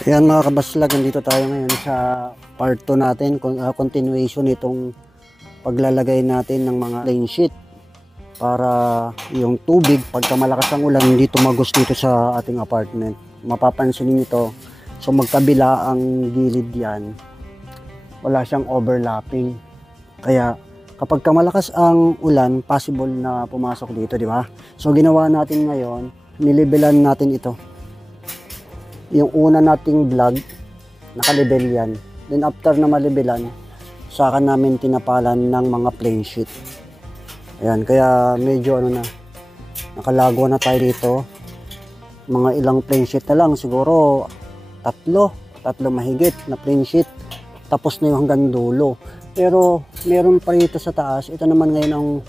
Ayan mga kabaslag, nandito tayo ngayon sa part 2 natin, continuation itong paglalagay natin ng mga plain sheet para yung tubig pagka malakas ang ulan hindi tumagos dito sa ating apartment. Mapapansin niyo ito, so magkabila ang gilid yan, wala siyang overlapping. Kaya kapag malakas ang ulan, possible na pumasok dito, di ba? So ginawa natin ngayon, nilibelan natin ito. Yung una nating vlog, nakalibel yan. Then after na malibelan, saka namin tinapalan ng mga plain sheet. Ayan, kaya medyo nakalago na tayo dito. Mga ilang plain sheet na lang, siguro tatlo mahigit na plain sheet. Tapos na yung hanggang dulo. Pero meron pa rito sa taas. Ito naman ngayon ang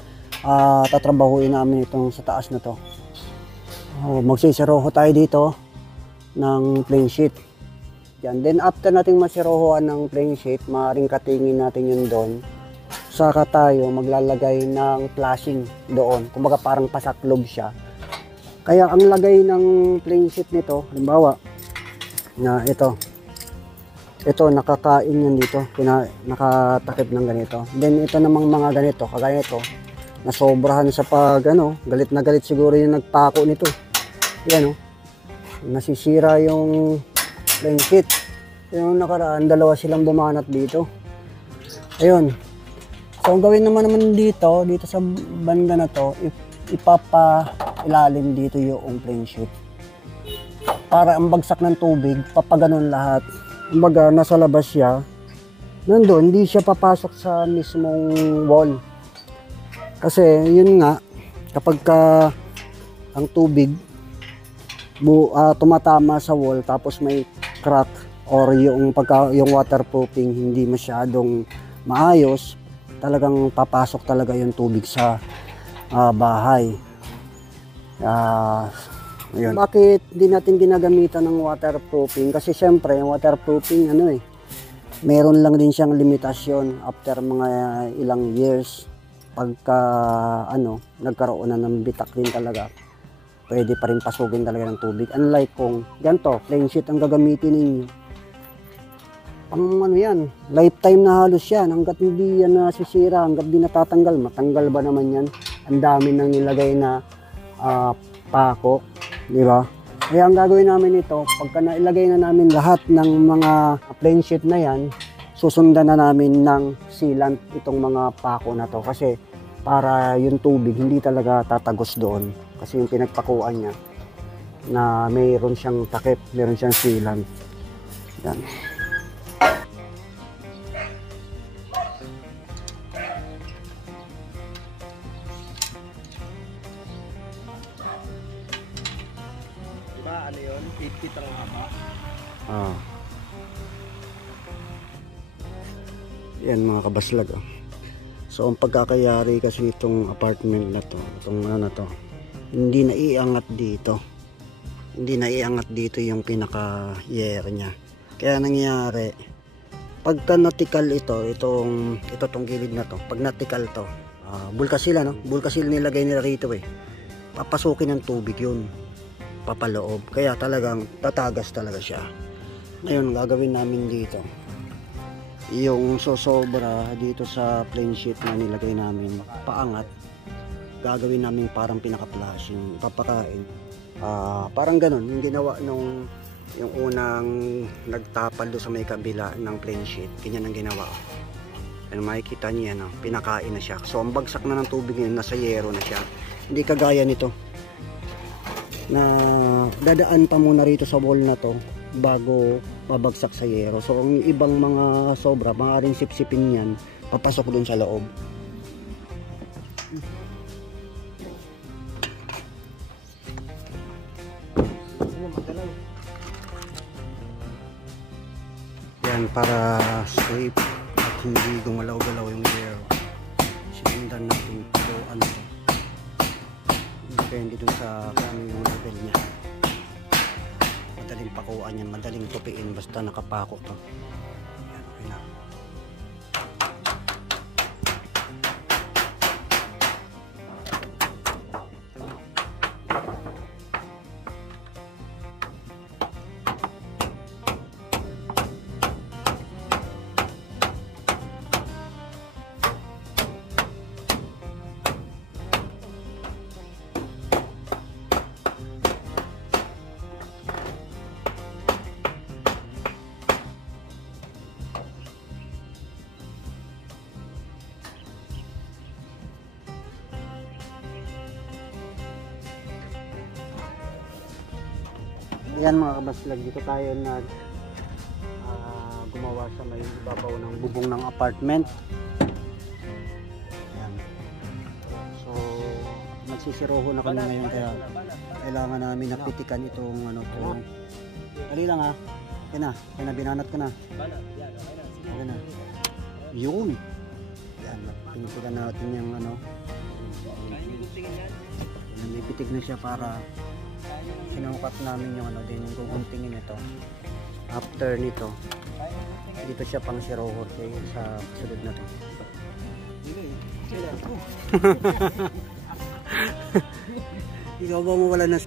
tatrabahuin namin itong sa taas na to. Magsisiroho tayo dito ng plain sheet. Yan. Then after nating masirohoan ng plain sheet, maaaring katingin natin yun doon. Saka tayo maglalagay ng flashing doon. Kumbaga parang pasaklob siya. Kaya ang lagay ng plain sheet nito, halimbawa, na ito nakakain yan dito, nakatakip ng ganito. Then ito namang mga ganito, kagaya ito, nasobrahan sa pag galit na galit siguro yung nagpako nito. Yan nasisira yung plain sheet. Yung nakaraan, dalawa silang bumanat dito. Ayun. So ang gawin naman dito sa banda na to, ipapailalim dito yung plain sheet. Para ang bagsak ng tubig, papaganon lahat. Kumbaga, nasa labas siya. Nandun, hindi siya papasok sa mismong wall. Kasi yun nga, kapag ang tubig tumatama sa wall tapos may crack or yung waterproofing hindi masyadong maayos, talagang papasok talaga yung tubig sa bahay. Ayun. Bakit hindi natin ginagamitan ng waterproofing? Kasi syempre yung waterproofing meron lang din siyang limitasyon after mga ilang years. Pagka nagkaroon na ng bitak din talaga, pwede pa rin pasukin talaga ng tubig. Unlike kung ganito, plain sheet ang gagamitin ninyo. Yan, lifetime na halos yan. Hanggat hindi yan nasisira, hanggat di natatanggal, matanggal ba naman yan? Ang dami nang nilagay na pako, di ba? Kaya ang gagawin namin ito, pagka nailagay na namin lahat ng mga plain sheet na yan, susundan na namin ng sealant itong mga pako na to. Kasi para yung tubig hindi talaga tatagos doon. Kasi yung pinagpakuan niya na mayroon siyang takip, mayroon siyang sealant. Yan. Diba yun? 8 feet ang haba. Yan mga kabaslag. So ang pagkakayari kasi itong apartment na to, itong to, hindi naiangat dito. Hindi naiangat dito yung pinaka-yer niya. Kaya nangyayari, pagka natikal itong gilid na to, pag natikal to, bulkasil bulkasil nilagay nila rito papasukin ng tubig yun, papaloob. Kaya talagang tatagas talaga siya. Ngayon gagawin namin dito, yung sosobra dito sa plain sheet na nilagay namin, paangat, gagawin namin parang pinaka-flashing, papakain. Parang ganun yung ginawa yung unang nagtapal do sa may kabila ng plain sheet. Ganyan ang ginawa. Ano, makikita niyo yan, pinakain na siya. So ang bagsak na ng tubig yun, nasa yero na siya. Hindi kagaya nito na dadaan pa muna rito sa wall na to bago babagsak sa yero. So ang ibang mga sobra, maaaring sipsipin yan, papasok dun sa loob. Yan, para safe at hindi gumalaw-galaw yung yero. Sinundan natin ito depende dun sa kung yung level niya. Madaling pakuan yan, madaling tupiin basta nakapako to. Yan, okay na. Ayan mga kabaslag, dito tayo gumawa sa may ibabaw ng bubong ng apartment. Ayan. So, magsisiroho na kami ngayon kaya kailangan namin napitikan itong ano to. Dali lang ha. Yan na, binanat ko na. Okay na. Yun. Yan, pinitikan natin yung ano. Yan, may pitik na siya para sinukat namin yung ano din yung guguntingin ito. After nito, dito siya pang siroho sa sunod na to. Ikaw ba mo wala na